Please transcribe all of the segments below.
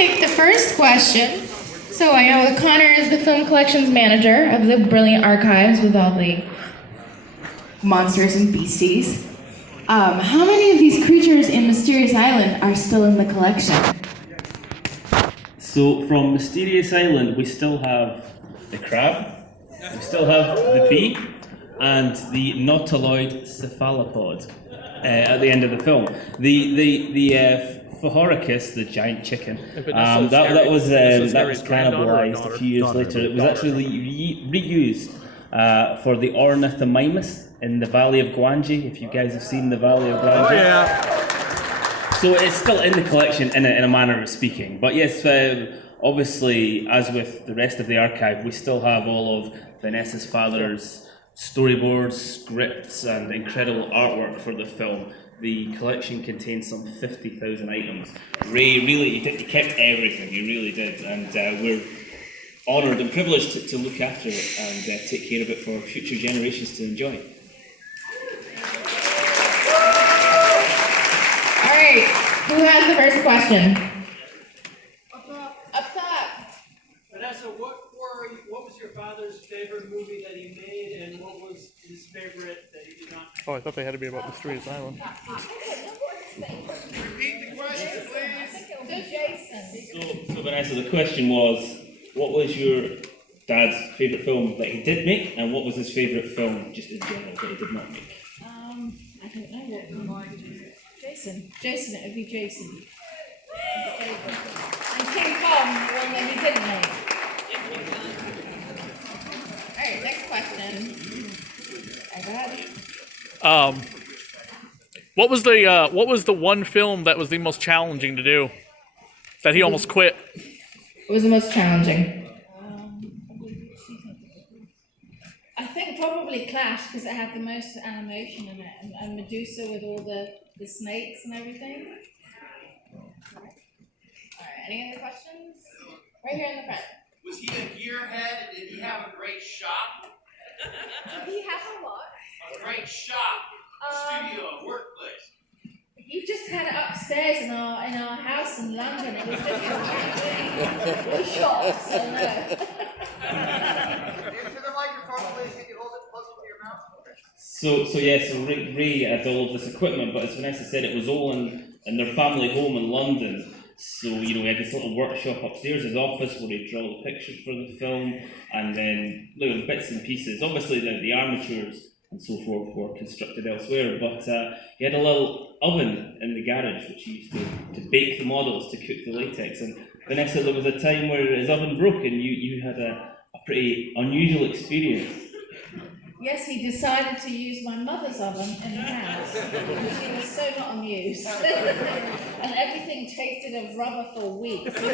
take the first question. So I know that Connor is the film collections manager of the brilliant archives with all the monsters and beasties. How many of these creatures in Mysterious Island are still in the collection? So from Mysterious Island, we still have the crab, we still have the bee, and the nautiloid cephalopod at the end of the film. The Phororachus, the giant chicken, that was cannibalized a few years later. It was actually reused for the Ornithomimus in the Valley of Guanji, if you guys have seen the Valley of Guanji. Oh yeah. So it's still in the collection in a manner of speaking. But yes, obviously, as with the rest of the archive, we still have all of Vanessa's father's storyboards, scripts, and incredible artwork for the film. The collection contains some 50,000 items. Ray he kept everything, he really did, and we're honoured and privileged to look after it and take care of it for future generations to enjoy. All right, who has the first question? Up top. Vanessa, what was your father's favorite movie that he made, and what was his favorite that he did not make? Oh, I thought they had to be about Mysterious Island. Repeat the question, please. So Vanessa, the question was, what was your dad's favourite film that he did make, and what was his favourite film just in general that he did not make? I don't know what Jason, it would be Jason. And King Kong, the one that he didn't make. Alright, next question. I got it. What was the one film that was the most challenging to do? That he almost quit? What was the most challenging? I think probably Clash, because it had the most animation in it, and Medusa with all the snakes and everything. Alright, any other questions? Right here in the front. Was he a gearhead and did he have a great shop? Did he have a what? A great shop, studio, workplace. He just had it upstairs in our house in London. It was just a shop, so no. Into the microphone, please. Can you hold it closer to your mouth? So Ray had all of this equipment, but as Vanessa said, it was all in their family home in London. So, we had this little workshop upstairs, his office, where he'd draw the pictures for the film, and then little bits and pieces. Obviously, the armatures and so forth were constructed elsewhere, but he had a little oven in the garage, which he used to bake the models, to cook the latex. And Vanessa, there was a time where his oven broke, and you had a pretty unusual experience. Yes, he decided to use my mother's oven in the house. She was so not amused. And everything tasted of rubber for weeks. So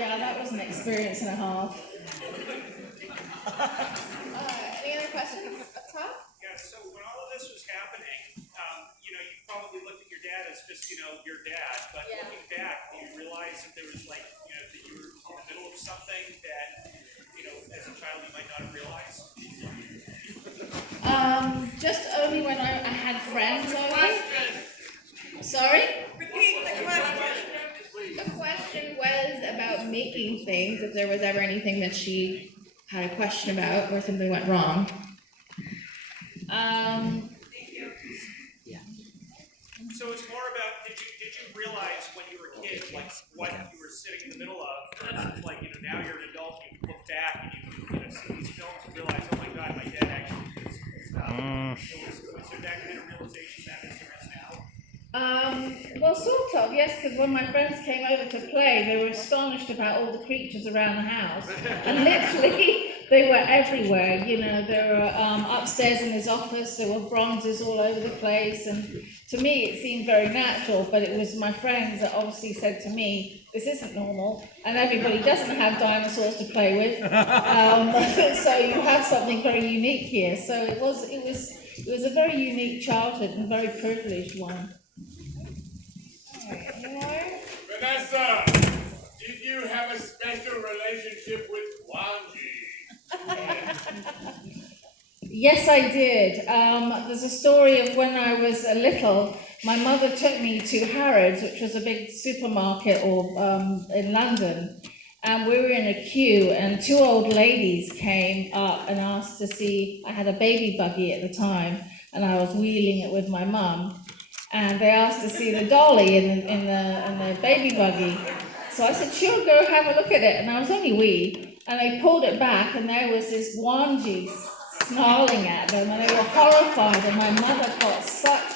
yeah, that was an experience and a half. Any other questions up top? Yeah, so when all of this was happening, you probably looked at your dad as just, your dad, but looking back, do you realize that there was that you were in the middle of something that, as a child you might not have realized? Just only when I had friends over. Sorry? Repeat the question. The question was about making things, if there was ever anything that she had a question about or something went wrong. So it's more about, did you realize when you were a kid, what you were sitting in the middle of, versus now you're an adult, you look back and you see these films and realize, oh my God, my dad actually did this stuff. So was there that kind of realization that is there is now? Well, sort of, yes, because when my friends came over to play, they were astonished about all the creatures around the house. And literally, they were everywhere. They were upstairs in his office, there were bronzes all over the place. And to me, it seemed very natural, but it was my friends that obviously said to me, this isn't normal, and everybody doesn't have dinosaurs to play with. So you have something very unique here. So it was a very unique childhood and a very privileged one. Vanessa, did you have a special relationship with Guanji? Yes, I did. There's a story of when I was little. My mother took me to Harrods, which was a big supermarket in London, and we were in a queue, and two old ladies came up and asked to see. I had a baby buggy at the time, and I was wheeling it with my mum, and they asked to see the dolly in the baby buggy. So I said, sure, go have a look at it, and I was only wee, and they pulled it back, and there was this onesie snarling at them, and they were horrified, and my mother got such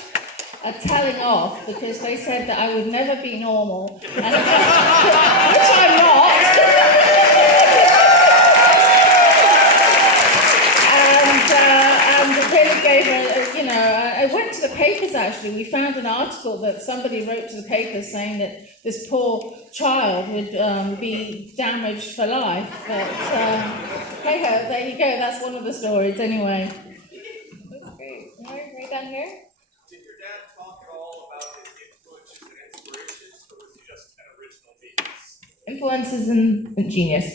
a telling off because they said that I would never be normal, and which I'm not. And really gave I went to the papers actually. We found an article that somebody wrote to the papers saying that this poor child would be damaged for life. But hey ho, there you go. That's one of the stories anyway. That's great. Right down here. Did your dad talk at all about his influences and inspirations, or was he just an original genius? Influences and genius.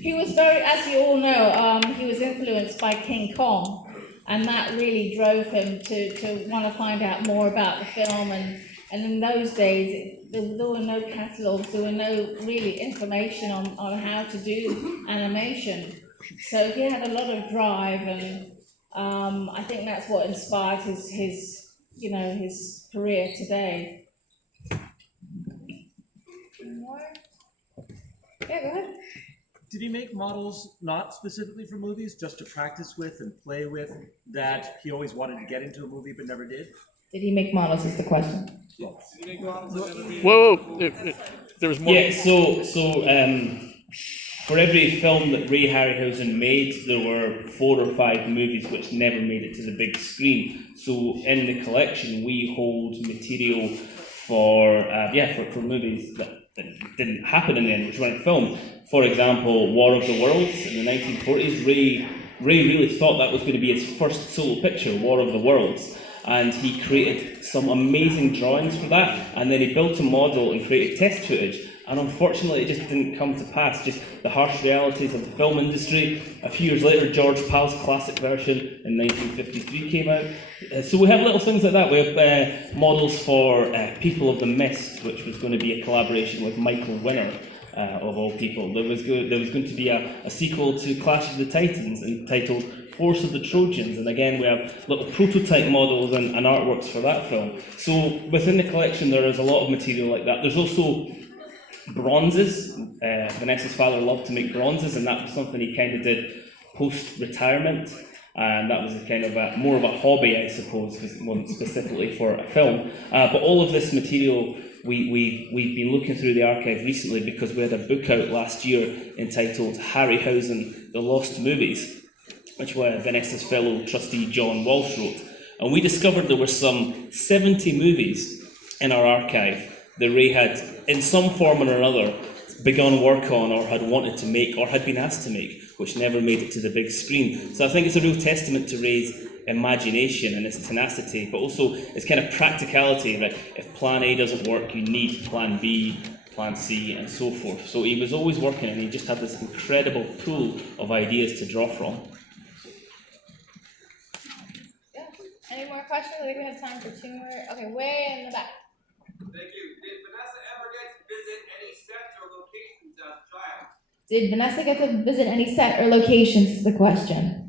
He was very, as you all know, he was influenced by King Kong, and that really drove him to want to find out more about the film. And in those days, there were no catalogues, there were no really information on how to do animation. So he had a lot of drive, and I think that's what inspired his career today. More? Yeah, go ahead. Did he make models not specifically for movies, just to practice with and play with, that he always wanted to get into a movie but never did? Did he make models is the question. Whoa, there was more. Yeah, so for every film that Ray Harryhausen made, there were 4 or 5 movies which never made it to the big screen. So in the collection, we hold material for movies that didn't happen in the end, which weren't filmed. For example, War of the Worlds in the 1940s. Ray really thought that was going to be his first solo picture, War of the Worlds, and he created some amazing drawings for that, and then he built a model and created test footage, and unfortunately it just didn't come to pass, just the harsh realities of the film industry. A few years later, George Pal's classic version in 1953 came out. So we have little things like that. We have models for People of the Mist, which was going to be a collaboration with Michael Winner, of all people. There was going to be a sequel to Clash of the Titans entitled Force of the Trojans, and again we have little prototype models and artworks for that film. So within the collection there is a lot of material like that. There's also bronzes. Vanessa's father loved to make bronzes, and that was something he kind of did post-retirement, and that was a kind of more of a hobby, I suppose, because it wasn't specifically for a film. But all of this material we've been looking through the archive recently because we had a book out last year entitled Harryhausen, The Lost Movies, which Vanessa's fellow trustee John Walsh wrote. And we discovered there were some 70 movies in our archive that Ray had, in some form or another, begun work on or had wanted to make or had been asked to make, which never made it to the big screen. So I think it's a real testament to Ray's imagination and his tenacity, but also his kind of practicality, that if plan A doesn't work, you need plan B, plan C, and so forth. So he was always working, and he just had this incredible pool of ideas to draw from. Yeah. Any more questions? I think we have time for 2 more. Okay, way in the back. Thank you. Did Vanessa ever get to visit any sets or locations as a child? Did Vanessa get to visit any set or locations is the question.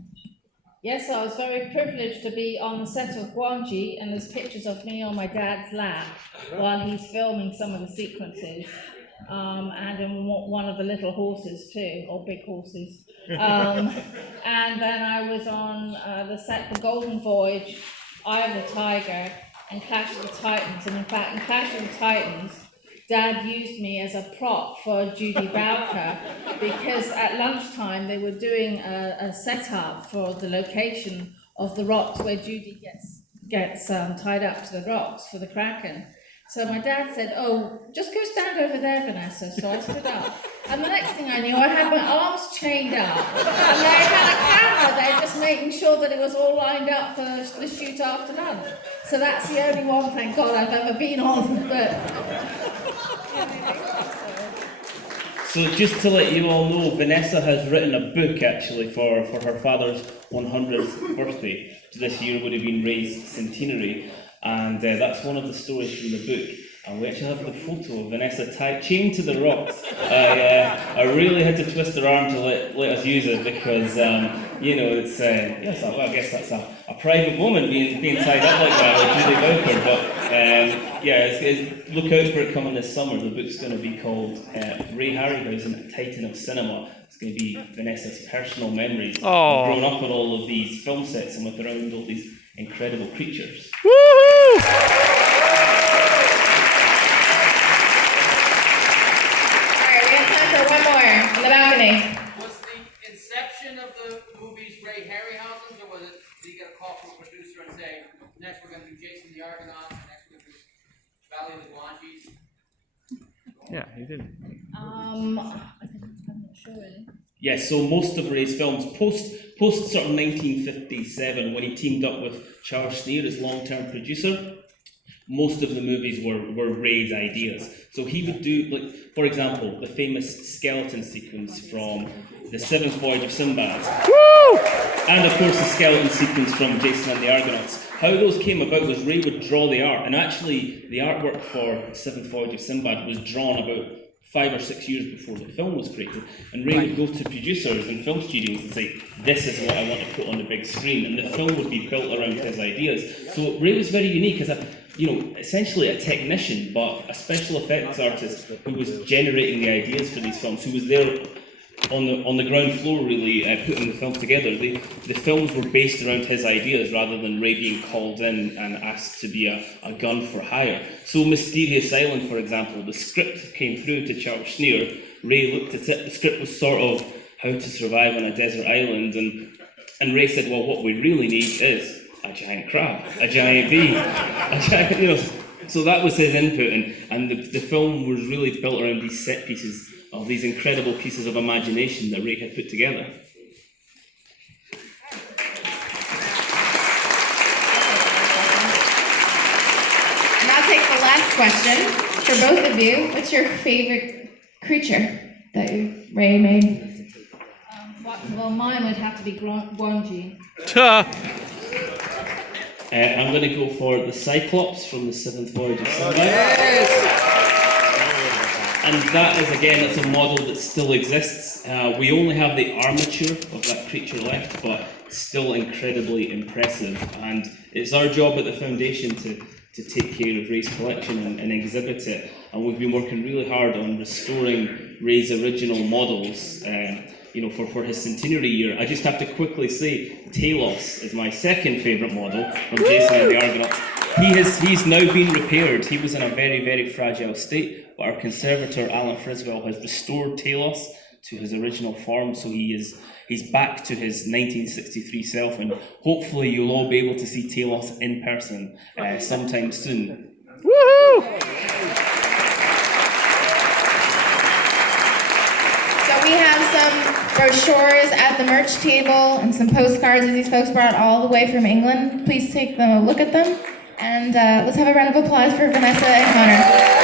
Yes, I was very privileged to be on the set of Guangxi, and there's pictures of me on my dad's lap while he's filming some of the sequences, and in one of the little horses too, or big horses. And then I was on the set for Golden Voyage, Eye of the Tiger, and Clash of the Titans. And in fact, in Clash of the Titans, Dad used me as a prop for Judy Bowker because at lunchtime they were doing a setup for the location of the rocks where Judy gets tied up to the rocks for the Kraken. So my dad said, "Oh, just go stand over there, Vanessa." So I stood up, and the next thing I knew, I had my arms chained up, and they had a camera there just making sure that it was all lined up for the shoot after lunch. So that's the only one, thank God, I've ever been on. But So just to let you all know, Vanessa has written a book actually for her father's 100th birthday. This year would have been Ray's centenary, and that's one of the stories from the book. And we actually have the photo of Vanessa chained to the rocks. I really had to twist her arm to let us use it because, it's, I guess that's a private woman being tied up like that. It's really awkward, but look out for it coming this summer. The book's going to be called Ray Harryhausen, Titan of Cinema. It's going to be Vanessa's personal memories of growing up on all of these film sets and with around all these incredible creatures. Woohoo! For one more, in the balcony. Was the inception of the movies Ray Harryhausen's, or was it, did he get a call from a producer and say, next we're going to do Jason the Argonauts, and next we're going to do Valley of the Guanches? Yeah, he did. I'm not sure really. Yes, so most of Ray's films, post sort of 1957, when he teamed up with Charles Schneer as long-term producer, most of the movies were Ray's ideas. So he would do, like, for example, the famous skeleton sequence from The Seventh Voyage of Sinbad. Woo! And of course the skeleton sequence from Jason and the Argonauts. How those came about was Ray would draw the art, and actually the artwork for Seventh Voyage of Sinbad was drawn about 5 or 6 years before the film was created, and Ray would go to producers and film studios and say, this is what I want to put on the big screen, and the film would be built around his ideas. So Ray was very unique as essentially a technician, but a special effects artist who was generating the ideas for these films, who was there on the ground floor really putting the film together. The films were based around his ideas rather than Ray being called in and asked to be a gun for hire. So Mysterious Island, for example, the script came through to Charles Schneer. Ray looked at it, the script was sort of how to survive on a desert island, and Ray said, well, what we really need is a giant crab, a giant bee, so that was his input, and the film was really built around these set pieces of these incredible pieces of imagination that Ray had put together. And I'll take the last question for both of you. What's your favorite creature that Ray made? Well, mine would have to be Guanji. I'm going to go for the Cyclops from The Seventh Voyage of Sinbad. And that is, again, it's a model that still exists. We only have the armature of that creature left, but still incredibly impressive. And it's our job at the Foundation to take care of Ray's collection and exhibit it. And we've been working really hard on restoring Ray's original models, for his centenary year. I just have to quickly say, Talos is my second favourite model from Jason and the Argonauts. He's now been repaired. He was in a very, very fragile state, but our conservator, Alan Friswell, has restored Talos to his original form, so he's back to his 1963 self, and hopefully you'll all be able to see Talos in person sometime soon. Woohoo! So we have some brochures at the merch table and some postcards that these folks brought all the way from England. Please take a look at them, and let's have a round of applause for Vanessa and Connor.